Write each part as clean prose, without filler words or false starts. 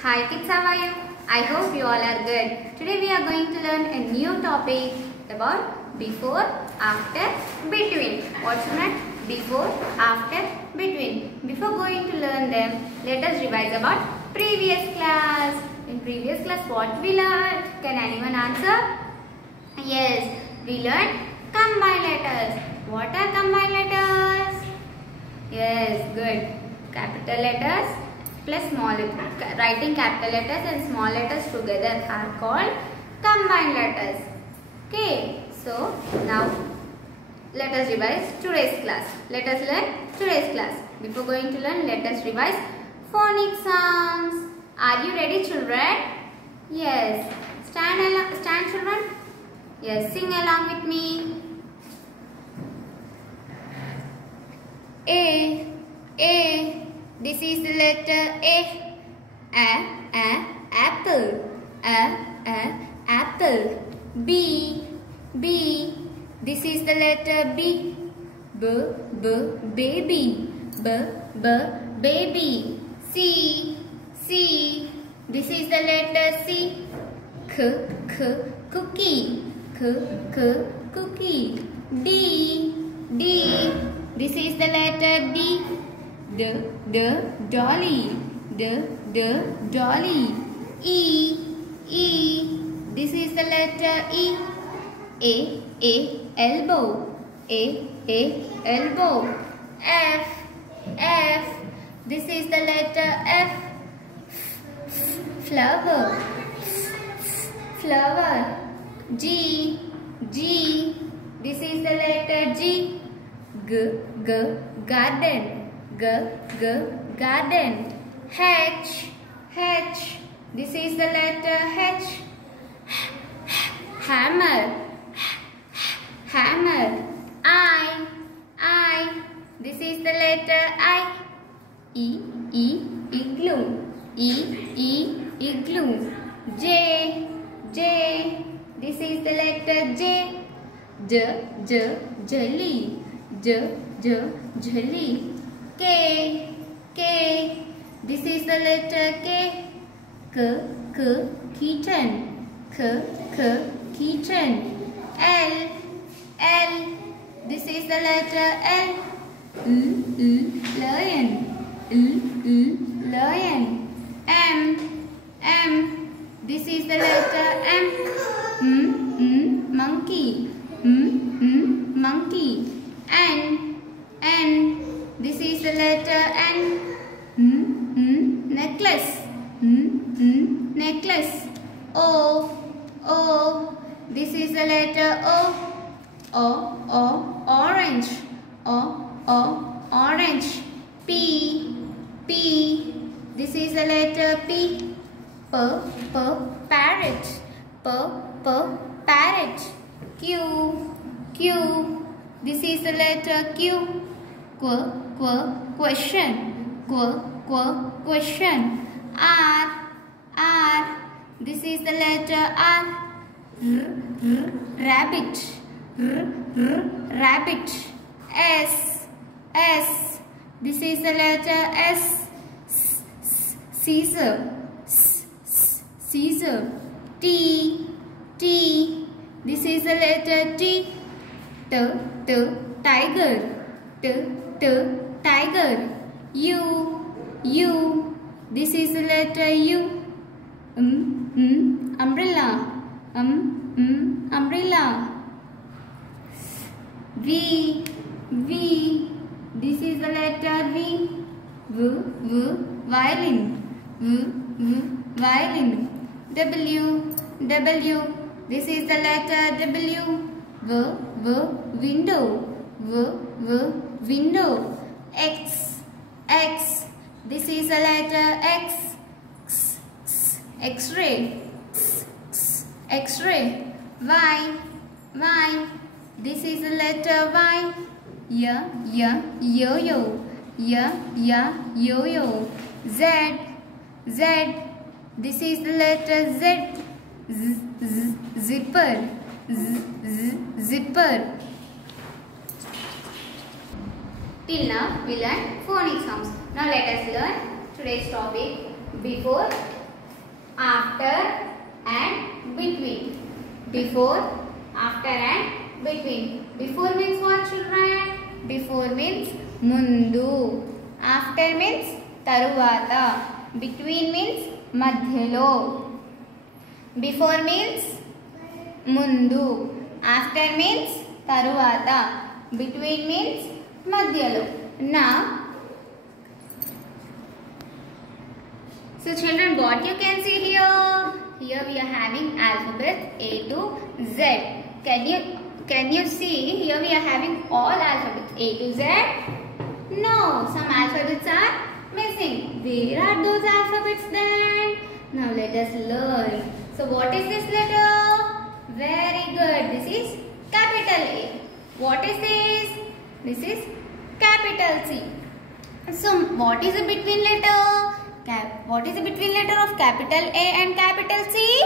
Hi kids, how are you? I hope you all are good. Today we are going to learn a new topic about before, after, between. What's that? Before, after, between. Before going to learn them, let us revise about previous class. In previous class what we learned? Can anyone answer? Yes, we learned combined letters. What are combined letters? Yes, good. Capital letters plus small letters. Writing capital letters and small letters together are called combined letters. Okay, so now let us revise today's class. Let us learn today's class. Before going to learn, let us revise phonic sounds. Are you ready, children? Yes. Stand children. Yes, sing along with me. A. This is the letter A. Apple. Apple. B. This is the letter B. Baby. Baby. C. This is the letter C. Cookie. Cookie. D. This is the letter D. Dolly. Dolly. E. This is the letter E. Elbow. Elbow. F. This is the letter F. Flower. G. This is the letter G. Garden. Garden. H. This is the letter H. Hammer. I. This is the letter I. Igloo. Igloo. J. This is the letter J. Jelly. Jelly. K. This is the letter K. Kitten. Kitten. L. This is the letter L. Lion. Lion. M. This is the letter M. Monkey. Monkey. N. This is the letter N. Necklace. Necklace. O. This is the letter O. Orange. Orange. P. This is the letter P. Parrot. Parrot. Q. This is the letter Q. Question. Question. R. This is the letter R. Rabbit. Rabbit. S. This is the letter S. Scissor. Scissor. T. This is the letter T. Tiger. Tiger. U. This is the letter U. Umbrella. Umbrella. V. This is the letter V. Violin. Violin. W. This is the letter W. Window. Window. X. This is the letter X. X-ray. X-ray. Y. This is the letter Y. Yo-yo. Yo-yo. Z. This is the letter Z. Zipper. Zipper. Till now we learned phonic sounds. Now let us learn today's topic before, after and between. Before, after and between. Before means what, children? Before means mundu. After means taruvata. Between means madhyalo. Before means mundu. After means taruvata. Between means madhyalo. Now, so children, what you can see here? Here we are having alphabets A to Z. Can you see? Here we are having all alphabets A to Z. No, some alphabets are missing. Where are those alphabets then? Now let us learn. So what is this letter? Very good. This is capital A. What is this? This is capital C. So what is the between letter? What is the between letter of capital A and capital C?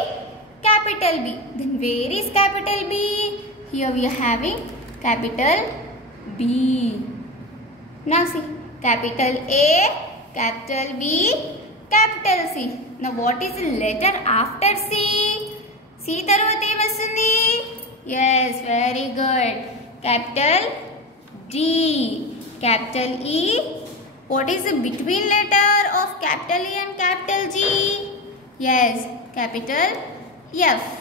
Capital B. Then where is capital B? Here we are having capital B. Now see, capital A, capital B, capital C. Now what is the letter after C? C tarvata em vastundi? Yes, very good. Capital D, capital E. What is the between letter of capital E and capital G? Yes, capital F.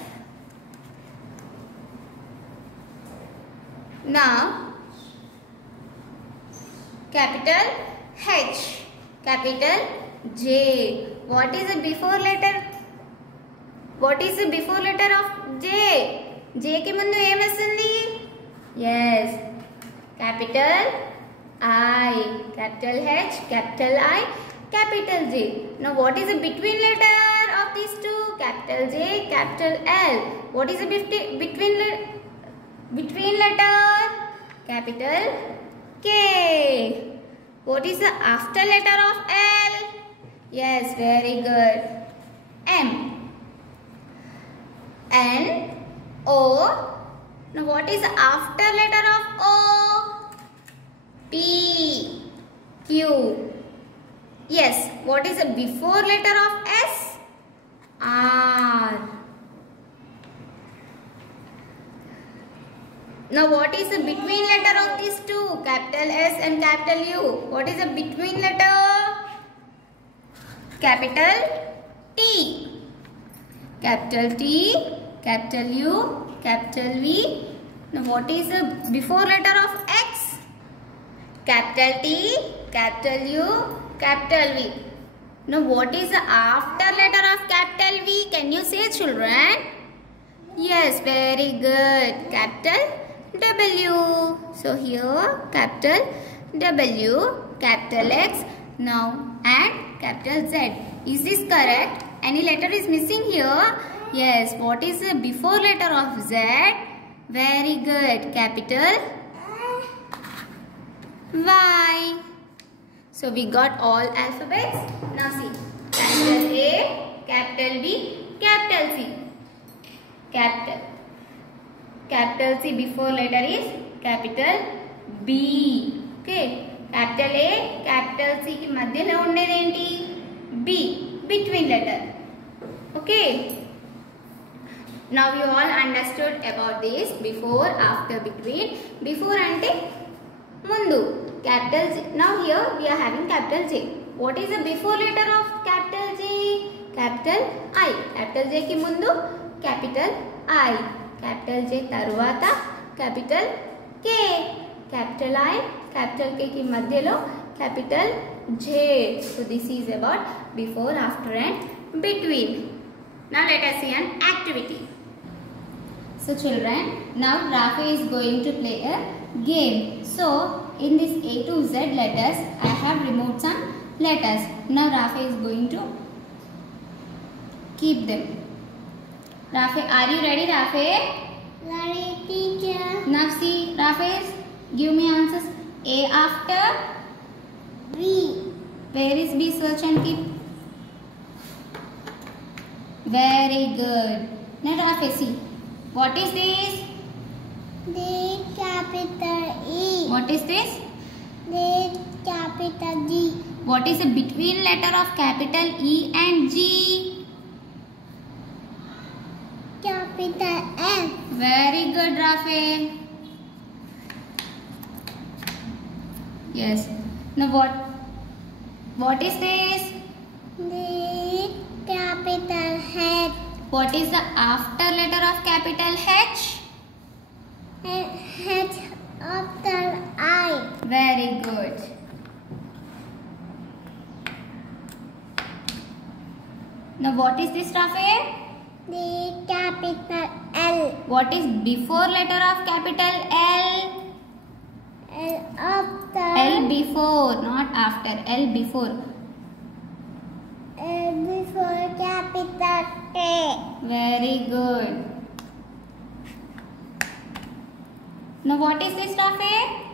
Now, capital H, capital J. What is the before letter? What is the before letter of J? J ki mundu em vastundi? Yes, capital I, capital H, capital I, capital J. Now what is the between letter of these two? Capital J, capital L. What is the between letter? Capital K. What is the after letter of L? Yes, very good. M. N, O. Now what is the after letter of O? P, Q. Yes, what is the before letter of S? R. Now what is the between letter of these two? Capital S and capital U. What is the between letter? Capital T. Capital T, capital U, capital V. Now what is the before letter of X? Capital T, capital U, capital V. Now what is the after letter of capital V? Can you say, children? Yes, very good. Capital W. So here capital W, capital X, now and capital Z. Is this correct? Any letter is missing here? Yes. What is the before letter of Z? Very good. Capital Y. So we got all alphabets. Now see, capital A, capital B, capital C. Capital C before letter is capital B. Okay. Capital A, capital C ki madhyalo undedi enti? B, between letter. Okay. Now you all understood about this before, after, between. Before ante mundu. Capital J. Now here we are having capital J. What is the before letter of capital J? Capital I. Capital J ki mundu capital I. Capital J tarvata capital K. Capital I, capital K ki madhyalo capital J. So this is about before, after and between. Now let us see an activity. So children, now Rafi is going to play a game. So in this A to Z letters, I have removed some letters. Now Rafi is going to keep them. Rafi, are you ready, Rafi? Ready, teacher. Now see, Rafi, give me answers. A after B. Where is B? Search and keep. Very good. Now Rafi, see. What is this? D capital E. What is this? D capital G. What is the between letter of capital E and G? capital M. Very good, Rafe. Yes. Now what is this? D capital H. What is the after letter of capital H? H after I. Very good. Now what is this, Rafe? D capital L. What is before letter of capital L? L after. L before, not after. L before. L before capital K. Very good. Now what is this, Rafe?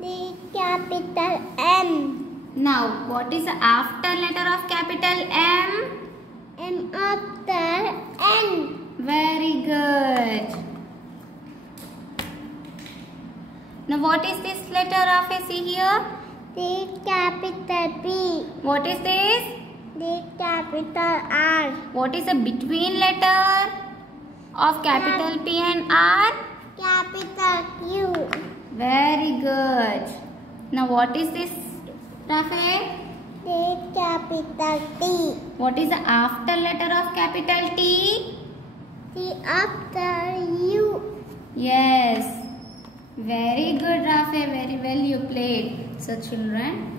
D capital M. Now what is the after letter of capital M? M after N. Very good. Now what is this letter, Rafe? See here. D capital B. What is this? D capital R. What is the between letter of capital P and R? Capital Q. Very good. Now what is this, Rafe? D capital T. What is the after letter of capital T? T after U. Yes. Very good, Rafe. Very well you played. So children,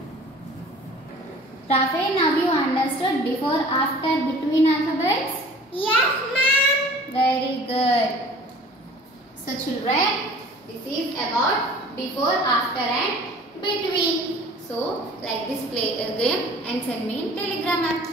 Rafe, now you understood before, after, between alphabets? Yes, ma'am. Very good. So children, this is about before, after and between. So like this, play a game and send me in Telegram app.